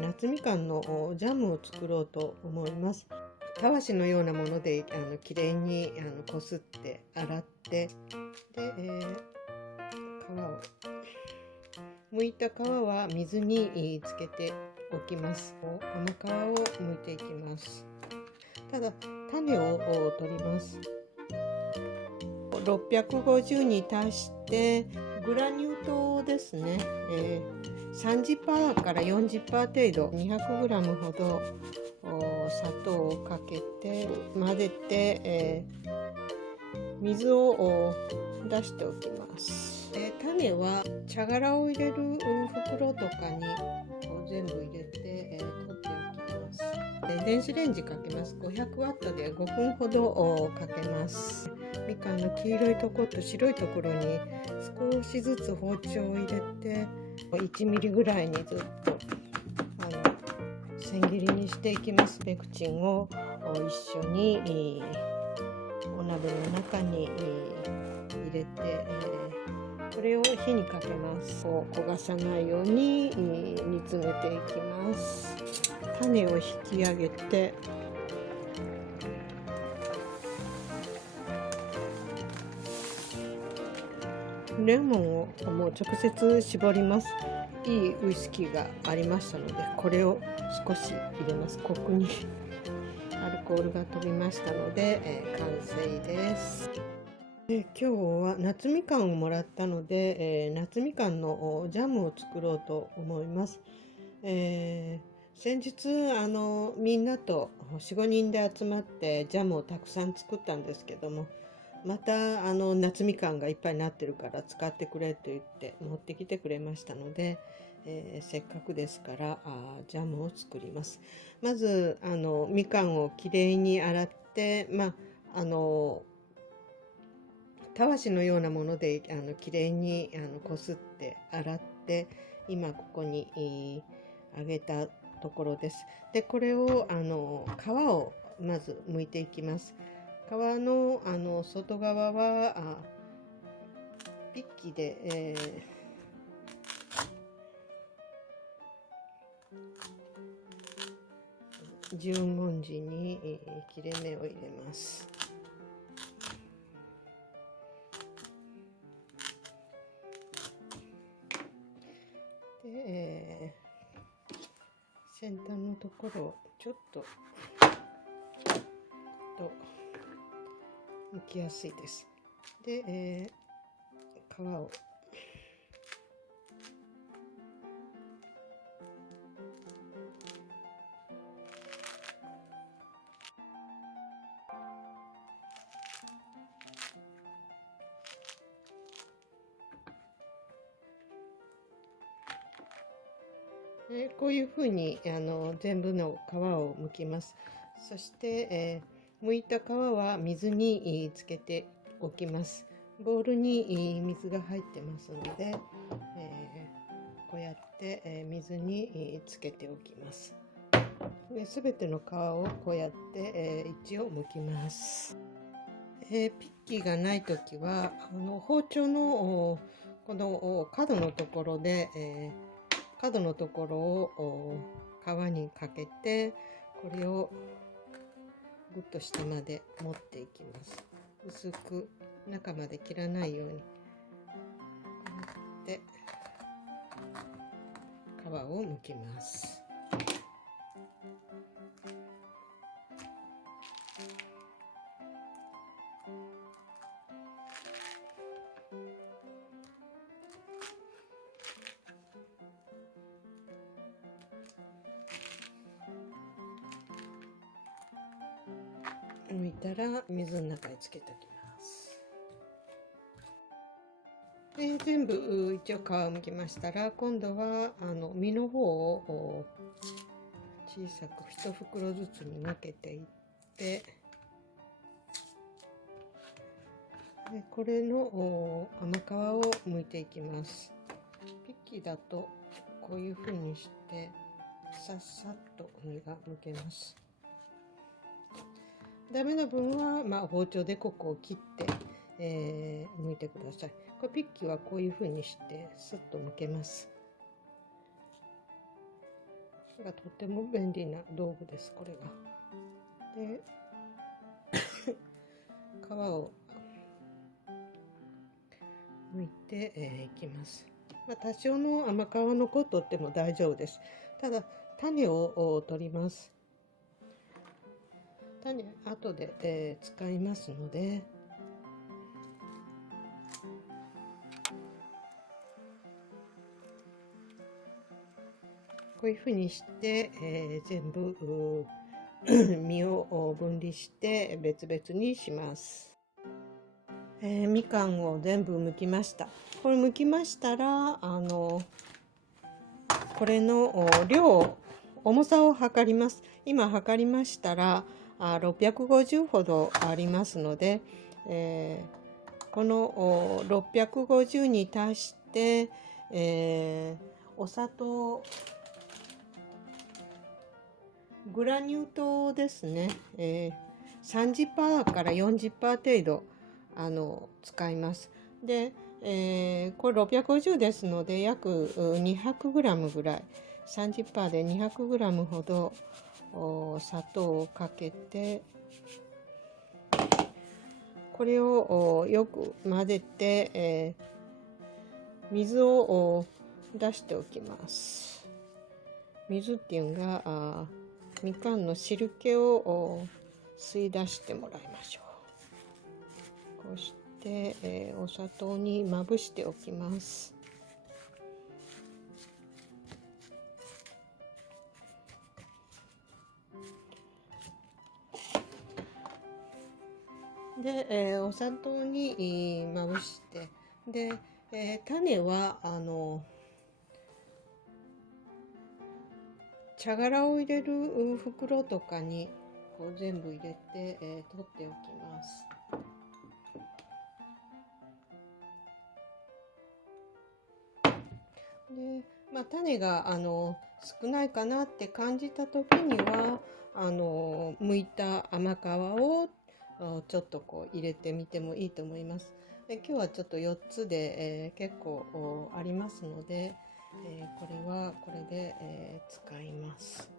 夏みかんのジャムを作ろうと思います。たわしのようなものできれいにこすって洗って、で、皮を剥いた皮は水につけておきます。甘皮を剥いていきます。ただ種を取ります。650に達してグラニュー糖ですね、30% から 40% 程度 200g ほど砂糖をかけて混ぜて、水を出しておきます。種は茶殻を入れる袋とかに全部入れて、取っておきます。電子レンジかけます。500ワットで5分ほどかけます。みかんの黄色いところと白いところに少しずつ包丁を入れて1ミリぐらいにずっと千切りにしていきます。ペクチンを一緒にお鍋の中に入れて、これを火にかけます。焦がさないように煮詰めていきます。種を引き上げてレモンをもう直接絞ります。いいウイスキーがありましたので、これを少し入れます。コクにアルコールが飛びましたので、完成です。今日は夏みかんをもらったので、夏みかんのジャムを作ろうと思います。先日みんなと 4,5 人で集まってジャムをたくさん作ったんですけども、また夏みかんがいっぱいになってるから使ってくれと言って持ってきてくれましたので、せっかくですからジャムを作ります。まずみかんをきれいに洗って、たわしのようなものできれいにこすって洗って、今ここにあげたところです。でこれを皮をまず剥いていきます。皮の外側はピッキで、十文字に切れ目を入れます。で、先端のところをちょっと剥きやすいです。で、皮をこういうふうに全部の皮を剥きます。そして、剥いた皮は水につけておきます。ボウルに水が入ってますので、こうやって、水につけておきます。すべての皮をこうやって、一応剥きます。ピッキーがないときは包丁のこの角のところで、角のところを皮にかけて、これをぐっと下まで持っていきます。薄く中まで切らないようにこうやって皮を剥きます。剥いたら水の中につけておきます。で全部一応皮を剥きましたら、今度は身の方を小さく1袋ずつに分けていって、でこれの甘皮を剥いていきます。ピッキーだとこういう風にしてさっさっと身が剥けます。ダメな分は、包丁でここを切って、剥いてください。これピッキーはこういう風にしてスッと剥けます。がとても便利な道具です。これが。で皮を剥いていきます。多少の甘皮残っとっても大丈夫です。ただ種を取ります。種後で使いますので、こういうふうにして、全部実を分離して別々にします。みかんを全部剥きました。これ剥きましたらこれの量、重さを測ります。今測りましたら650ほどありますので、この650に対して、お砂糖、グラニュー糖ですね、30% から 40% 程度使います。で、これ650ですので約 200g ぐらい、 30% で 200g ほど砂糖をかけて、これをよく混ぜて、水を出しておきます。水っていうのがみかんの汁気を吸い出してもらいましょう。こうして、お砂糖にまぶしておきます。で、お砂糖にまぶして、で、種は茶殻を入れる袋とかにこう全部入れて、取っておきます。で、種が少ないかなって感じた時には剥いた甘皮をちょっとこう入れてみてもいいと思います。で、今日はちょっと4つで、結構ありますので、これはこれで、使います。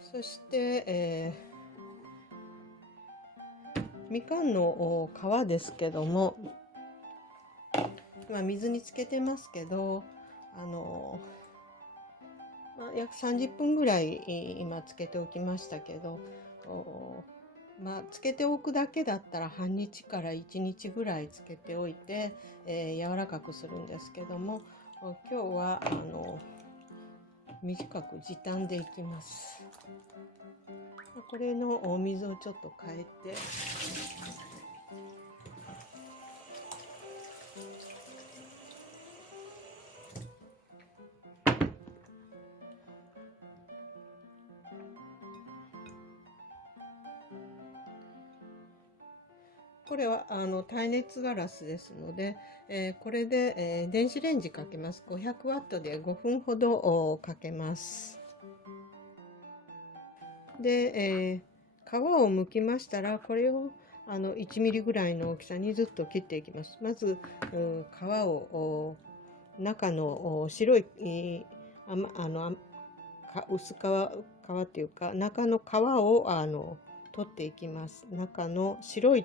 そして、みかんの皮ですけども、水につけてますけど、約30分ぐらい今つけておきましたけど、つけておくだけだったら半日から1日ぐらいつけておいて、柔らかくするんですけども、今日は短く時短でいきます。これのお水をちょっと変えて、これは耐熱ガラスですので、これで、電子レンジかけます。500ワットで5分ほどかけます。で、皮を剥きましたら、これを1ミリぐらいの大きさにずっと切っていきます。まず皮を中の白い薄皮っていうか中の皮を取っていきます。中の白い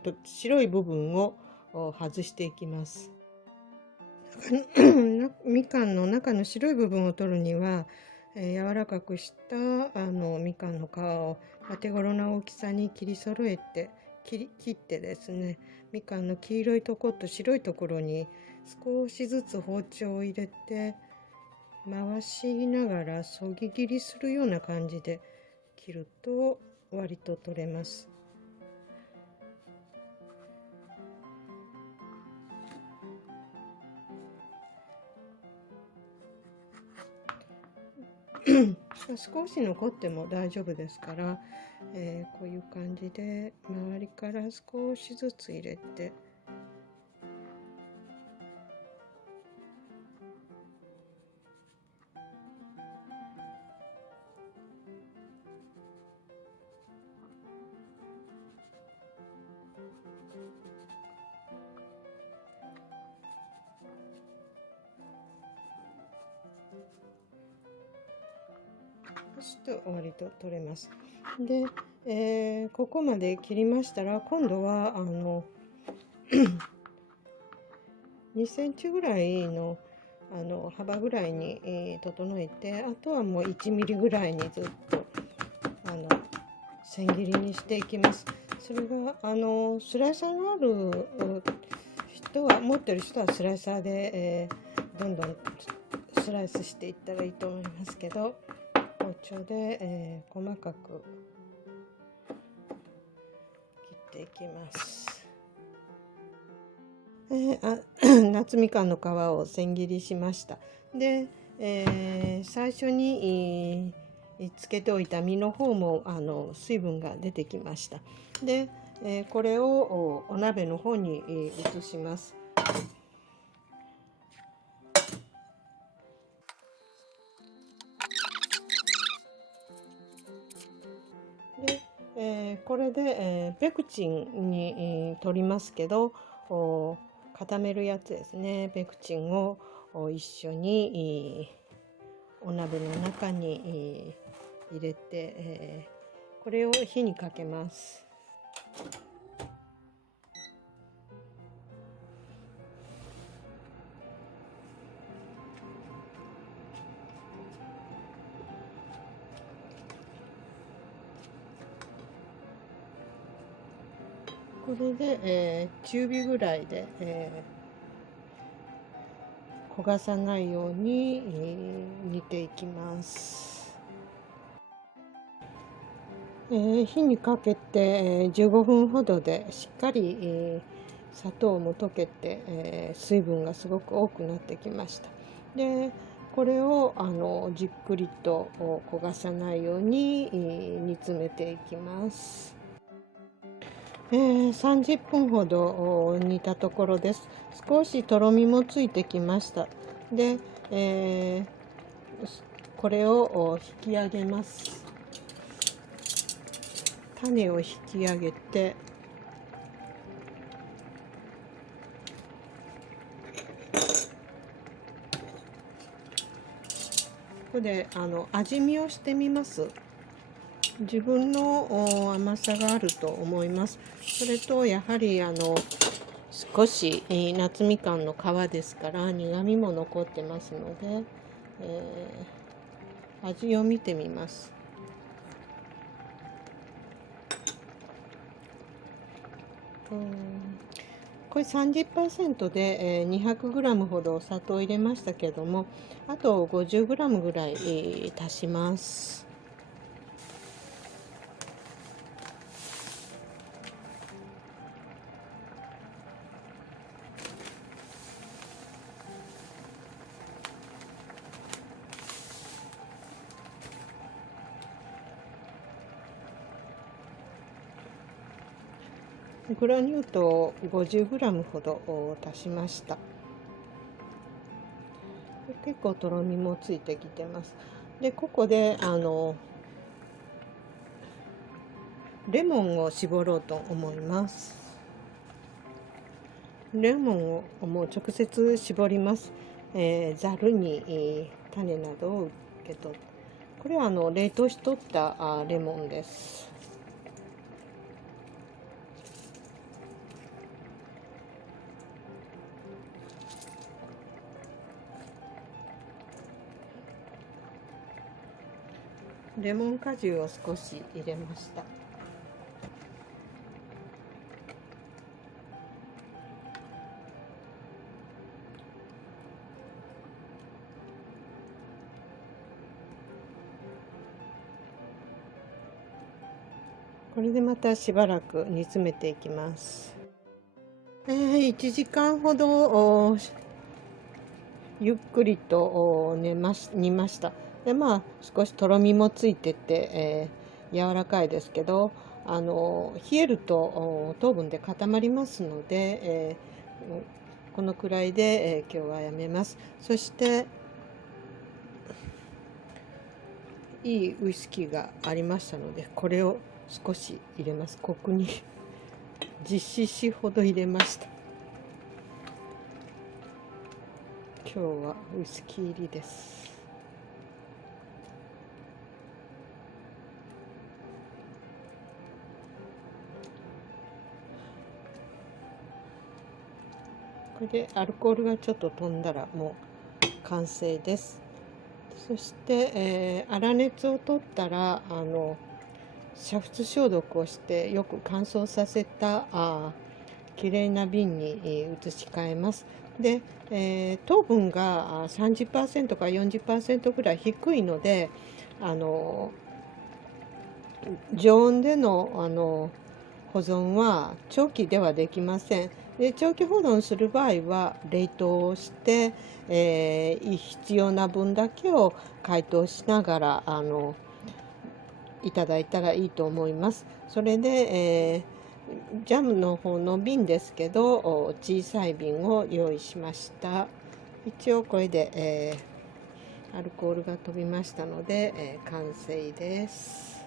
部分を外していきます。みかんの中の白い部分を取るには、柔らかくしたみかんの皮を手頃な大きさに切り揃えて切ってですね、みかんの黄色いところと白いところに少しずつ包丁を入れて回しながらそぎ切りするような感じで切ると割と取れます。少し残っても大丈夫ですから、こういう感じで周りから少しずつ入れて、そうすると割と取れます。で、ここまで切りましたら、今度は2センチぐらいの幅ぐらいに、整えて、あとはもう1ミリぐらいにずっと千切りにしていきます。それがスライサーのある人は持ってる人はスライサーで、どんどんスライスしていったらいいと思いますけど、包丁で、細かく切っていきます。夏みかんの皮を千切りしました。で、最初に、つけておいた実の方も水分が出てきました。で、これをお鍋の方に移します。で、これで、ペクチンに、取りますけど、固めるやつですね。ペクチンを一緒にお鍋の中に入れて、これを火にかけます。これで、中火ぐらいで、焦がさないように、煮ていきます。火にかけて、15分ほどでしっかり、砂糖も溶けて、水分がすごく多くなってきました。で、これをじっくりと焦がさないように、煮詰めていきます。30分ほど煮たところです。少しとろみもついてきました。で、これを引き上げます。種を引き上げて、ここで味見をしてみます。自分の甘さがあると思います。それとやはり少し夏みかんの皮ですから苦みも残ってますので、味を見てみます。これ 30% で 200g ほどお砂糖を入れましたけども、あと 50g ぐらい足します。グラニュー糖を 50g ほど足しました。結構とろみもついてきてます。で、ここでレモンを絞ろうと思います。レモンをもう直接絞ります。ざるに種などを受け取って、これは冷凍しとったレモンです。レモン果汁を少し入れました。これでまたしばらく煮詰めていきます。1時間ほどゆっくりと煮ました。で、少しとろみもついてて、柔らかいですけど、冷えると糖分で固まりますので、このくらいで、今日はやめます。そしていいウイスキーがありましたので、これを少し入れます。コクに10cc ほど入れました。今日はウイスキー入りです。これでアルコールがちょっと飛んだらもう完成です。そして、粗熱を取ったら煮沸消毒をしてよく乾燥させたきれいな瓶に移し替えます。で、糖分が30% から 40% ぐらい低いので常温での保存は長期ではできません。で、長期保存する場合は冷凍をして、必要な分だけを解凍しながらいただいたらいいと思います。それで、ジャムの方の瓶ですけど小さい瓶を用意しました。一応これで、アルコールが飛びましたので、完成です。